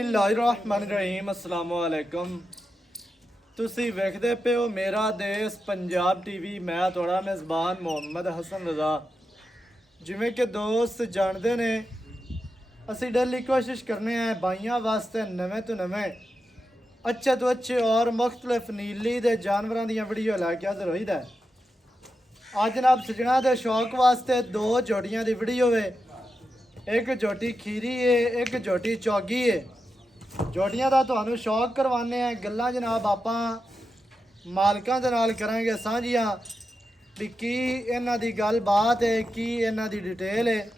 ਬਿਸਮਿल्लाहिर्रहमानिर्रहीम अस्सलाम वालेकुम। ਤੁਸੀਂ ਵੇਖਦੇ ਪਏ ਹੋ ਮੇਰਾ ਦੇਸ਼ ਪੰਜਾਬ ਟੀਵੀ। ਮੈਂ ਤੁਹਾਡਾ ਮੇਜ਼ਬਾਨ ਮੁਹੰਮਦ ਹਸਨ ਰਜ਼ਾ। ਜਿਵੇਂ ਕਿ ਦੋਸਤ ਜਾਣਦੇ ਨੇ, ਅਸੀਂ ਡੇਲੀ ਕੋਸ਼ਿਸ਼ ਕਰਨੇ ਆ ਬਾਈਆਂ ਵਾਸਤੇ ਨਵੇਂ ਤੋਂ ਨਵੇਂ ਅੱਛੇ ਤੋਂ ਅੱਛੇ ਔਰ ਮੁxtਲਿਫ ਨੀਲੀ ਦੇ ਜਾਨਵਰਾਂ ਦੀਆਂ ਵੀਡੀਓ ਲੈ ਕੇ ਹਾਜ਼ਰ ਹੋਈਦਾ। ਅੱਜ ਜਨਾਬ ਸਜਣਾ ਦੇ ਸ਼ੌਕ ਵਾਸਤੇ ਦੋ ਜੋੜੀਆਂ ਦੀ ਵੀਡੀਓ ਵੇ। ਇੱਕ ਜੋਟੀ ਖੀਰੀ ਹੈ, ਇੱਕ ਜੋਟੀ ਚੌਗੀ ਹੈ। ਜੋਟੀਆਂ ਦਾ ਤੁਹਾਨੂੰ ਸ਼ੌਕ ਕਰਵਾਉਂਦੇ ਆ। ਗੱਲਾਂ ਜਨਾਬ ਆਪਾਂ ਮਾਲਕਾਂ ਦੇ ਨਾਲ ਕਰਾਂਗੇ ਸਾਂਝੀਆਂ ਵੀ ਕੀ ਇਹਨਾਂ ਦੀ ਗੱਲਬਾਤ ਹੈ, ਕੀ ਇਹਨਾਂ ਦੀ ਡਿਟੇਲ ਹੈ।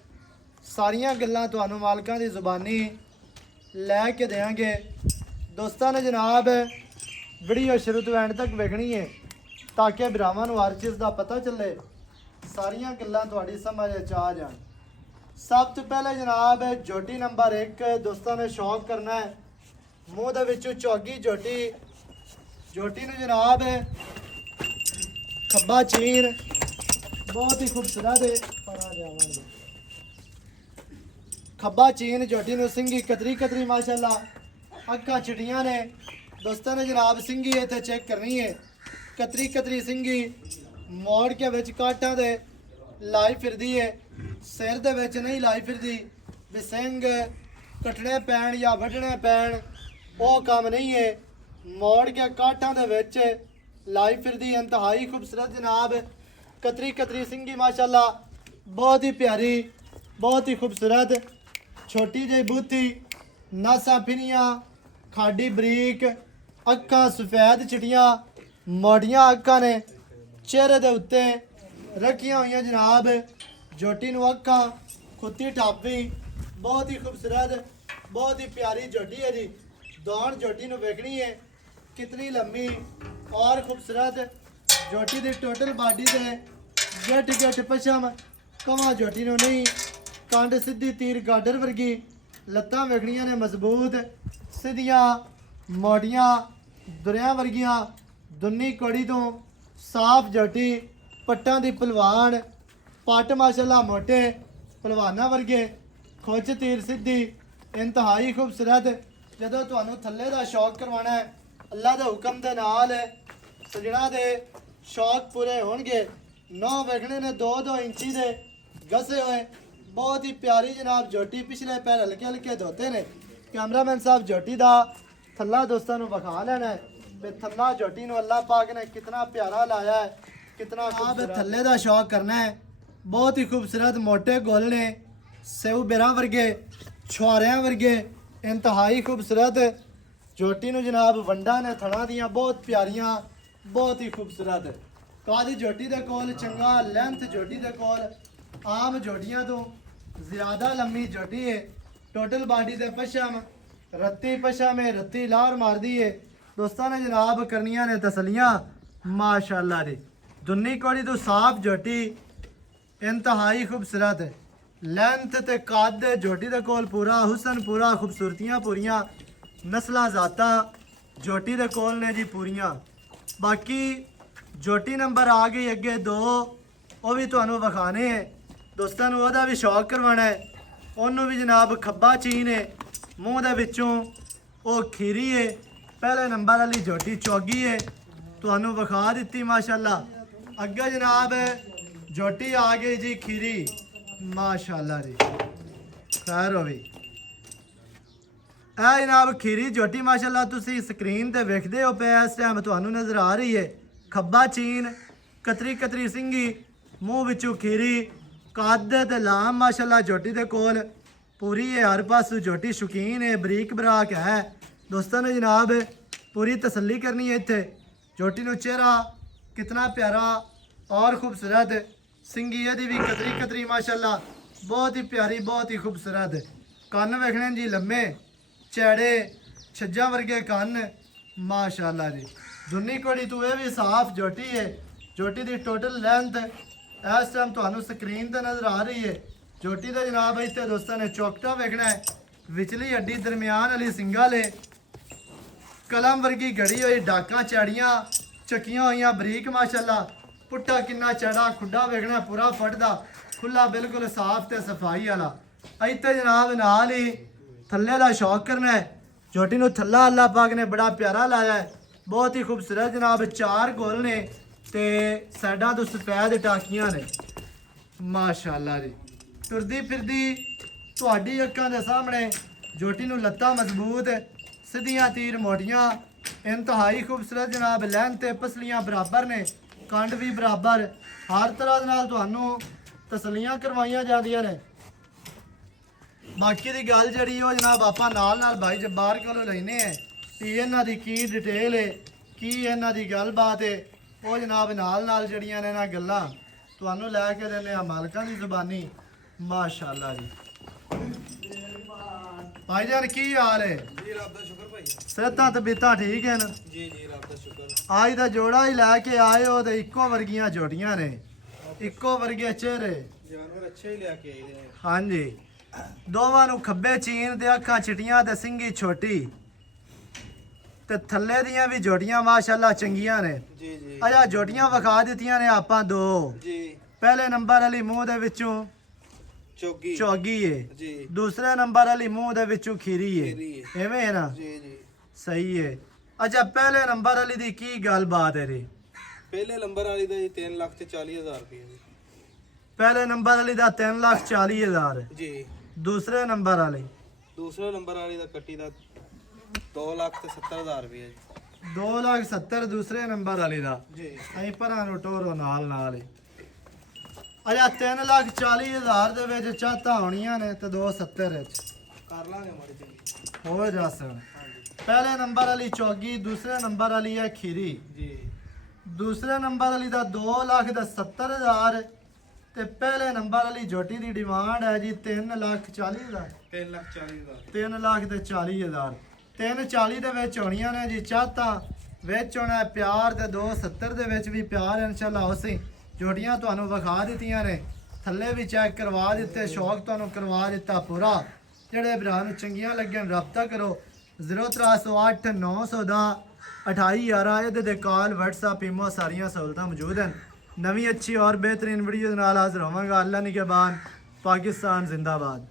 ਸਾਰੀਆਂ ਗੱਲਾਂ ਤੁਹਾਨੂੰ ਮਾਲਕਾਂ ਦੀ ਜ਼ੁਬਾਨੀ ਲੈ ਕੇ ਦੇਵਾਂਗੇ। ਦੋਸਤਾਂ ਨੇ ਜਨਾਬ ਵੀਡੀਓ ਸ਼ੁਰੂ ਤੋਂ ਐਂਡ ਤੱਕ ਵੇਖਣੀ ਹੈ ਤਾਂ ਕਿ ਭਰਾਵਾਂ ਨੂੰ ਹਰ ਚੀਜ਼ ਦਾ ਪਤਾ ਚੱਲੇ, ਸਾਰੀਆਂ ਗੱਲਾਂ ਤੁਹਾਡੀ ਸਮਝ ਚ ਆ ਜਾਣ। ਸਭ ਤੋਂ ਪਹਿਲੇ ਜਨਾਬ ਜੋਟੀ ਨੰਬਰ 1 ਦੋਸਤਾਂ ਨੇ ਸ਼ੌਕ ਕਰਨਾ ਹੈ। ਮੂੰਹ ਦੇ ਵਿੱਚੋਂ ਚੌਗੀ ਜੋਟੀ। ਜੋਟੀ ਨੂੰ ਜਨਾਬ ਖੱਬਾ ਚੀਰ ਬਹੁਤ ਹੀ ਖੂਬਸੂਰਤ ਹੈ। ਖੱਬਾ ਚੀਨ ਜੋਟੀ ਨੂੰ ਸਿੰਗੀ ਕਤਰੀ ਕਤਰੀ ਮਾਸ਼ਾਅੱਲਾ। ਅੱਖਾਂ ਚਿੜੀਆਂ ਨੇ ਦੋਸਤਾਂ ਨੇ ਜਨਾਬ। ਸਿੰਗੀ ਇੱਥੇ ਚੈੱਕ ਕਰਨੀ ਹੈ, ਕਤਰੀ ਕਤਰੀ ਸਿੰਗੀ ਮੋੜ ਕੇ ਵਿੱਚ ਕਾਟਾਂ ਦੇ ਲਾਈ ਫਿਰਦੀ ਹੈ। ਸਿਰ ਦੇ ਵਿੱਚ ਨਹੀਂ ਲਾਈ ਫਿਰਦੀ ਵੀ ਸਿੰਘ ਕੱਟਣੇ ਪੈਣ ਜਾਂ ਵੱਢਣੇ ਪੈਣ, ਉਹ ਕੰਮ ਨਹੀਂ ਹੈ। ਮੋੜ ਕੇ ਕਾਟਾਂ ਦੇ ਵਿੱਚ ਲਾਈ ਫਿਰਦੀ। ਇੰਤਹਾਈ ਖੂਬਸੂਰਤ ਜਨਾਬ ਕਤਰੀ ਕਤਰੀ ਸਿੰਗੀ ਮਾਸ਼ਾਅੱਲਾ। ਬਹੁਤ ਹੀ ਪਿਆਰੀ, ਬਹੁਤ ਹੀ ਖੂਬਸੂਰਤ। ਛੋਟੀ ਜਿਹੀ ਬੂਥੀ, ਨਾਸਾਂ ਫਿਰੀਆਂ, ਖਾਡੀ ਬਰੀਕ, ਅੱਖਾਂ ਸਫੈਦ ਚਿੱਟੀਆਂ, ਮੋੜੀਆਂ ਅੱਖਾਂ ਨੇ ਚਿਹਰੇ ਦੇ ਉੱਤੇ ਰੱਖੀਆਂ ਹੋਈਆਂ ਜਨਾਬ। ਜੋਟੀ ਨੂੰ ਅੱਖਾਂ ਖੁੱਤੀ ਠਾਪੀ, ਬਹੁਤ ਹੀ ਖੂਬਸੂਰਤ, ਬਹੁਤ ਹੀ ਪਿਆਰੀ ਜੋਟੀ ਹੈ ਜੀ। ਦੌਣ ਜੋਟੀ ਨੂੰ ਵੇਖਣੀ ਹੈ ਕਿਤਨੀ ਲੰਮੀ ਔਰ ਖੂਬਸੂਰਤ। ਜੋਟੀ ਦੀ ਟੋਟਲ ਬਾਡੀ ਦੇ ਗੱਟ ਗੱਟ ਪਛਮ ਕਵਾਂ ਜੋਟੀ ਨੂੰ ਨਹੀਂ। ਕੰਡ ਸਿੱਧੀ ਤੀਰ ਗਾਡਰ ਵਰਗੀ। ਲੱਤਾਂ ਵੇਖਣੀਆਂ ਨੇ ਮਜ਼ਬੂਤ, ਸਿੱਧੀਆਂ, ਮੋਟੀਆਂ, ਦੁਰਿਆਂ ਵਰਗੀਆਂ। ਦੁੰਨੀ ਕੋੜੀ ਤੋਂ ਸਾਫ ਜੋਟੀ, ਪੱਟਾਂ ਦੀ ਪਹਿਲਵਾਨ, ਪੱਟ ਮਾਸ਼ਾਅੱਲਾ ਮੋਟੇ ਪਹਿਲਵਾਨਾਂ ਵਰਗੇ, ਖੁੱਚ ਤੀਰ ਸਿੱਧੀ, ਇੰਤਹਾਈ ਖੂਬਸੂਰਤ। ਜਦੋਂ ਤੁਹਾਨੂੰ ਥੱਲੇ ਦਾ ਸ਼ੌਕ ਕਰਵਾਉਣਾ ਹੈ ਅੱਲਾ ਦੇ ਹੁਕਮ ਦੇ ਨਾਲ ਸਜਣਾ ਦੇ ਸ਼ੌਕ ਪੂਰੇ ਹੋਣਗੇ। 9 ਵੇਖਣੇ ਨੇ 2-2 ਇੰਚੀ ਦੇ ਗਸੇ ਹੋਏ। ਬਹੁਤ ਹੀ ਪਿਆਰੀ ਜਨਾਬ ਜੋਟੀ। ਪਿਛਲੇ ਪੈਰ ਹਲਕੇ ਹਲਕੇ ਧੋਤੇ ਨੇ। ਕੈਮਰਾਮੈਨ ਸਾਹਿਬ ਜੋਟੀ ਦਾ ਥੱਲਾ ਦੋਸਤਾਂ ਨੂੰ ਵਿਖਾ ਲੈਣਾ ਹੈ ਵੀ ਥੱਲਾ ਜੋਟੀ ਨੂੰ ਅੱਲਾਹ ਪਾਕ ਨੇ ਕਿਤਨਾ ਪਿਆਰਾ ਲਾਇਆ ਹੈ, ਕਿਤਨਾ ਖੂਬਸੂਰਤ। ਥੱਲੇ ਦਾ ਸ਼ੌਕ ਕਰਨਾ ਹੈ। ਬਹੁਤ ਹੀ ਖੂਬਸੂਰਤ ਮੋਟੇ ਗੋਲ ਨੇ, ਸੇਊ ਬੇਰਾਂ ਵਰਗੇ, ਛੁਆਰਿਆਂ ਵਰਗੇ, ਇੰਤਹਾਈ ਖੂਬਸੂਰਤ। ਜੋਟੀ ਨੂੰ ਜਨਾਬ ਵੰਡਾਂ ਨੇ ਥਣਾ ਦੀਆਂ ਬਹੁਤ ਪਿਆਰੀਆਂ, ਬਹੁਤ ਹੀ ਖੂਬਸੂਰਤ। ਕਾਦੀ ਜੋਟੀ ਦੇ ਕੋਲ ਚੰਗਾ ਲੈਂਥ, ਜੋਟੀ ਦੇ ਕੋਲ ਆਮ ਜੋਟੀਆਂ ਤੋਂ ਜ਼ਿਆਦਾ ਲੰਮੀ ਜੋਟੀ ਹੈ। ਟੋਟਲ ਬਾਡੀ ਦੇ ਪਛਮ ਰੱਤੀ ਪਛਮ ਹੈ, ਰੱਤੀ ਲਾਹਰ ਮਾਰਦੀ ਹੈ। ਦੋਸਤਾਂ ਨੇ ਜਨਾਬ ਕਰਨੀਆਂ ਨੇ ਤਸਲੀਆਂ ਮਾਸ਼ਾਅੱਲਾ ਦੀ। ਦੁੰਨੀ ਕੋੜੀ ਤੋਂ ਸਾਫ ਜੋਟੀ, ਇੰਤਹਾਈ ਖੂਬਸੂਰਤ। ਲੈਂਥ ਤੇ ਕੱਦ ਜੋਟੀ ਦੇ ਕੋਲ ਪੂਰਾ ਹੁਸਨ, ਪੂਰਾ ਖੂਬਸੂਰਤੀਆਂ ਪੂਰੀਆਂ, ਨਸਲਾਂ ਜ਼ਾਤਾਂ ਜੋਟੀ ਦੇ ਕੋਲ ਨੇ ਜੀ ਪੂਰੀਆਂ। ਬਾਕੀ ਜੋਟੀ ਨੰਬਰ ਆ ਗਈ ਅੱਗੇ 2, ਉਹ ਵੀ ਤੁਹਾਨੂੰ ਵਿਖਾਣੇ ਹੈ। ਦੋਸਤਾਂ ਨੂੰ ਉਹਦਾ ਵੀ ਸ਼ੌਕ ਕਰਵਾਉਣਾ ਹੈ। ਉਹਨੂੰ ਵੀ ਜਨਾਬ ਖੱਬਾ ਚੀਨ ਹੈ, ਮੂੰਹ ਦੇ ਵਿੱਚੋਂ ਉਹ ਖੀਰੀ ਹੈ। ਪਹਿਲੇ ਨੰਬਰ ਵਾਲੀ ਜੋਟੀ ਚੌਗੀ ਹੈ, ਤੁਹਾਨੂੰ ਵਿਖਾ ਦਿੱਤੀ ਮਾਸ਼ਾਅੱਲਾ। ਅੱਗੇ ਜਨਾਬ ਜੋਟੀ ਆ ਗਈ ਜੀ ਖੀਰੀ ਮਾਸ਼ਾਅੱਲਾ ਜੀ, ਖੈਰ ਹੋਵੇ। ਇਹ ਜਨਾਬ ਖੀਰੀ ਜੋਟੀ ਮਾਸ਼ਾਅੱਲਾ ਤੁਸੀਂ ਸਕਰੀਨ ਤੇ ਵੇਖਦੇ ਹੋ ਪਿਆ ਇਸ ਟਾਈਮ ਤੁਹਾਨੂੰ ਨਜ਼ਰ ਆ ਰਹੀ ਹੈ। ਖੱਬਾ ਚੀਨ, ਕਤਰੀ ਕਤਰੀ ਸਿੰਗੀ, ਮੂੰਹ ਵਿੱਚੋਂ ਖੀਰੀ, ਕੱਦ ਤੇ ਲਾਮ ਮਾਸ਼ਾਅੱਲਾ ਜੋਟੀ ਦੇ ਕੋਲ ਪੂਰੀ ਹੈ। ਹਰ ਪਾਸੋਂ ਜੋਟੀ ਸ਼ੌਕੀਨ ਹੈ, ਬਰੀਕ ਬਰਾਕ ਹੈ। ਦੋਸਤਾਂ ਨੇ ਜਨਾਬ ਪੂਰੀ ਤਸੱਲੀ ਕਰਨੀ ਹੈ ਇੱਥੇ। ਜੋਟੀ ਨੂੰ ਚਿਹਰਾ ਕਿਤਨਾ ਪਿਆਰਾ ਔਰ ਖੂਬਸੂਰਤ। ਸਿੰਗੀ ਇਹਦੀ ਵੀ ਕਤਰੀ ਕਤਰੀ ਮਾਸ਼ਾਅੱਲਾ, ਬਹੁਤ ਹੀ ਪਿਆਰੀ, ਬਹੁਤ ਹੀ ਖੂਬਸੂਰਤ। ਕੰਨ ਵੇਖਣੇ ਜੀ ਲੰਮੇ ਚੈੜੇ, ਛੱਜਾਂ ਵਰਗੇ ਕੰਨ ਮਾਸ਼ਾਅੱਲਾ ਜੀ। ਦੁੰਨੀ ਕੋੜੀ ਤੋਂ ਇਹ ਵੀ ਸਾਫ ਜੋਟੀ ਹੈ। ਜੋਟੀ ਦੀ ਟੋਟਲ ਲੈਂਥ ਇਸ ਟਾਈਮ ਤੁਹਾਨੂੰ ਸਕਰੀਨ ਤੇ ਨਜ਼ਰ ਆ ਰਹੀ ਹੈ। ਜੋਟੀ ਦਾ ਜਨਾਬ ਇੱਥੇ ਦੋਸਤਾਂ ਨੇ ਚੌਕਟਾ ਵੇਖਣਾ ਹੈ। ਵਿਚਲੀ ਹੱਡੀ ਦਰਮਿਆਨ ਵਾਲੀ ਸਿੰਗਲ ਹੈ। ਕਲਮ ਵਰਗੀ ਘੜੀ ਹੋਈ, ਡਾਕਾਂ ਚੜੀਆਂ ਚੱਕੀਆਂ ਹੋਈਆਂ ਬਰੀਕ ਮਾਸ਼ਾਅੱਲਾ। ਪੁੱਠਾ ਕਿੰਨਾ ਚੜਾ, ਖੁੱਡਾ ਵੇਖਣਾ ਪੂਰਾ ਫਟਦਾ, ਖੁੱਲਾ ਬਿਲਕੁਲ ਸਾਫ ਤੇ ਸਫਾਈ ਵਾਲਾ। ਇੱਥੇ ਜਨਾਬ ਨਾਲ ਹੀ ਥੱਲੇ ਦਾ ਸ਼ੌਕ ਕਰਨਾ ਹੈ। ਝੋਟੀ ਨੂੰ ਥੱਲਾ ਅੱਲਾ ਪਾਕ ਨੇ ਬੜਾ ਪਿਆਰਾ ਲਾਇਆ ਹੈ, ਬਹੁਤ ਹੀ ਖੂਬਸੂਰਤ ਜਨਾਬ। 4 ਗੋਲ ਨੇ ਤੇ ਸਾਈਡਾਂ ਤੋਂ ਸਫੈਦ ਟਾਕੀਆਂ ਨੇ ਮਾਸ਼ਾਅੱਲਾ ਜੀ। ਤੁਰਦੀ ਫਿਰਦੀ ਤੁਹਾਡੀ ਅੱਖਾਂ ਦੇ ਸਾਹਮਣੇ ਝੋਟੀ ਨੂੰ ਲੱਤਾਂ ਮਜ਼ਬੂਤ, ਸਿੱਧੀਆਂ ਤੀਰ ਮੋਟੀਆਂ, ਇੰਤਹਾਈ ਖੂਬਸੂਰਤ ਜਨਾਬ। ਲੈਣ ਤੇ ਪਸਲੀਆਂ ਬਰਾਬਰ ਨੇ, ਕੰਡ ਵੀ ਬਰਾਬਰ, ਹਰ ਤਰ੍ਹਾਂ ਦੇ ਨਾਲ ਤੁਹਾਨੂੰ ਤਸਲੀਆਂ ਕਰਵਾਈਆਂ ਜਾਂਦੀਆਂ ਨੇ। ਬਾਕੀ ਦੀ ਗੱਲ ਜਿਹੜੀ ਉਹ ਜਨਾਬ ਆਪਾਂ ਨਾਲ ਭਾਈ ਜੱਬਾਰ ਕੋਲੋਂ ਲੈਨੇ ਆ ਕਿ ਇਹਨਾਂ ਦੀ ਕੀ ਡਿਟੇਲ ਹੈ, ਕੀ ਇਹਨਾਂ ਦੀ ਗੱਲਬਾਤ ਹੈ, ਉਹ ਜਨਾਬ ਨਾਲ ਜਿਹੜੀਆਂ ਨੇ ਨਾ ਗੱਲਾਂ ਤੁਹਾਨੂੰ ਲੈ ਕੇ ਦਿੰਦੇ ਆ ਮਾਲਕਾਂ ਦੀ ਜ਼ੁਬਾਨੀ। ਮਾਸ਼ਾਅੱਲਾ ਜੀ। ਭਾਈ ਜਾਨ ਕੀ ਹਾਲ ਹੈ? ਜੀ ਰੱਬ ਦਾ ਸ਼ੁਕਰ ਭਾਈ। ਸਿਹਤਾਂ ਤਬੀਅਤਾਂ ਠੀਕ ਹਨ? ਜੀ ਰੱਬ ਦਾ ਸ਼ੁਕਰ। ਅੱਜ ਦਾ ਜੋੜਾ ਹੀ ਲੈ ਕੇ ਆਏ ਹੋ ਤੇ ਇੱਕੋ ਵਰਗੀਆਂ ਜੋੜੀਆਂ ਨੇ, ਇੱਕੋ ਵਰਗੇ ਚਿਹਰੇ, ਜਾਨਵਰ ਅੱਛੇ ਹੀ ਲੈ ਕੇ ਆਏ ਨੇ। ਹਾਂਜੀ। ਦੋਵਾਂ ਨੂੰ ਖੱਬੇ ਚੀਨ ਤੇ ਅੱਖਾਂ ਚਿੱਟੀਆਂ ਤੇ ਸਿੰਗੀ ਛੋਟੀ ਤੇ ਥੱਲੇ ਦੀਆਂ ਵੀ ਜੋੜੀਆਂ ਮਾਸ਼ਾਅੱਲਾ ਚੰਗੀਆਂ ਨੇ। ਜੀ ਅਜਾ ਜੋੜੀਆਂ ਵਿਖਾ ਦਿੱਤੀਆਂ ਨੇ ਆਪਾਂ ਦੋ। ਜੀ ਪਹਿਲੇ ਨੰਬਰ ਵਾਲੀ ਮੂੰਹ ਦੇ ਵਿੱਚੋਂ ਚੌਗੀ ਏ, ਜੀ। ਦੂਸਰੇ ਨੰਬਰ ਵਾਲੀ ਮੂੰਹ ਦੇ ਵਿੱਚੋਂ ਖੀਰੀ ਖੀਰੀ ਏ, ਏ। ਐਵੇਂ ਹੈ ਨਾ? ਜੀ ਸਹੀ ਏ। ਅੱਛਾ ਪਹਿਲੇ ਨੰਬਰ ਵਾਲੀ ਦੀ ਕੀ ਗੱਲਬਾਤ ਹੈ ਰੀ? ਪਹਿਲੇ ਨੰਬਰ ਵਾਲੀ ਦਾ ਜੀ 3,40,000 ਰੁਪਏ ਜੀ। ਪਹਿਲੇ ਨੰਬਰ ਵਾਲੀ ਦਾ 3,40,000 ਜੀ। ਦੂਸਰੇ ਨੰਬਰ ਵਾਲੀ? ਦੂਸਰੇ ਨੰਬਰ ਵਾਲੀ ਦਾ ਕੱਟੀ ਦਾ 2,70,000 ਰੁਪਏ ਜੀ। 2,70,000 ਦੂਸਰੇ ਨੰਬਰ ਵਾਲੀ ਦਾ। ਜੀ। ਅਸੀਂ ਭਰਾ ਨੂੰ ਟੋਰੋ ਨਾਲ ਹੀ। ਅਜਾ 3,40,000 ਦੇ ਵਿੱਚ ਚਾਹਤਾ ਹੋਣੀਆਂ ਨੇ ਤੇ 2,70,000 ਵਿੱਚ ਕਰ ਲਾਂਗੇ ਮਾੜੀ ਜੀ। ਹੋ ਜਾ ਸਣ। ਹਾਂਜੀ। ਪਹਿਲੇ ਨੰਬਰ ਵਾਲੀ ਚੌਗੀ, ਦੂਸਰੇ ਨੰਬਰ ਵਾਲੀ ਹੈ ਖੀਰੀ। ਜੀ। ਦੂਸਰੇ ਨੰਬਰ ਵਾਲੀ ਦਾ 2,70,000 ਤੇ ਪਹਿਲੇ ਨੰਬਰ ਵਾਲੀ ਝੋਟੀ ਦੀ ਡਿਮਾਂਡ ਹੈ ਜੀ 3,40,000। 3,40,000। 3,40,000 3,40 ਦੇ ਵਿੱਚ ਹੋਣੀਆਂ ਨੇ ਜੀ ਚਾਹਤਾ ਵਿੱਚ ਹੋਣਾ ਹੈ ਪਿਆਰ ਤੇ 2,70 ਦੇ ਵਿੱਚ ਵੀ ਪਿਆਰ ਇਨਸ਼ਾਅੱਲਾ ਉਸੇ ਝੋਟੀਆਂ ਤੁਹਾਨੂੰ ਵਿਖਾ ਦਿੱਤੀਆਂ ਨੇ, ਥੱਲੇ ਵੀ ਚੈੱਕ ਕਰਵਾ ਦਿੱਤੇ, ਸ਼ੌਕ ਤੁਹਾਨੂੰ ਕਰਵਾ ਦਿੱਤਾ ਪੂਰਾ। ਜਿਹੜੇ ਭਰਾ ਨੂੰ ਚੰਗੀਆਂ ਲੱਗਣ ਰਬਤਾ ਕਰੋ 0308 910 2811 ਇਹਦੇ ਤੇ ਕਾਲ WhatsApp ਈਮੋ ਸਾਰੀਆਂ ਸਹੂਲਤਾਂ ਮੌਜੂਦ ਹਨ। ਨਵੀਂ ਅੱਛੀ ਔਰ ਬਿਹਤਰੀਨ ਵੀਡੀਓ ਦੇ ਨਾਲ ਹਾਜ਼ਰ ਹੋਵਾਂਗਾ। ਅੱਲਾ ਨਿਗਹਿਬਾਨ। ਪਾਕਿस्तान जिंदाबाद।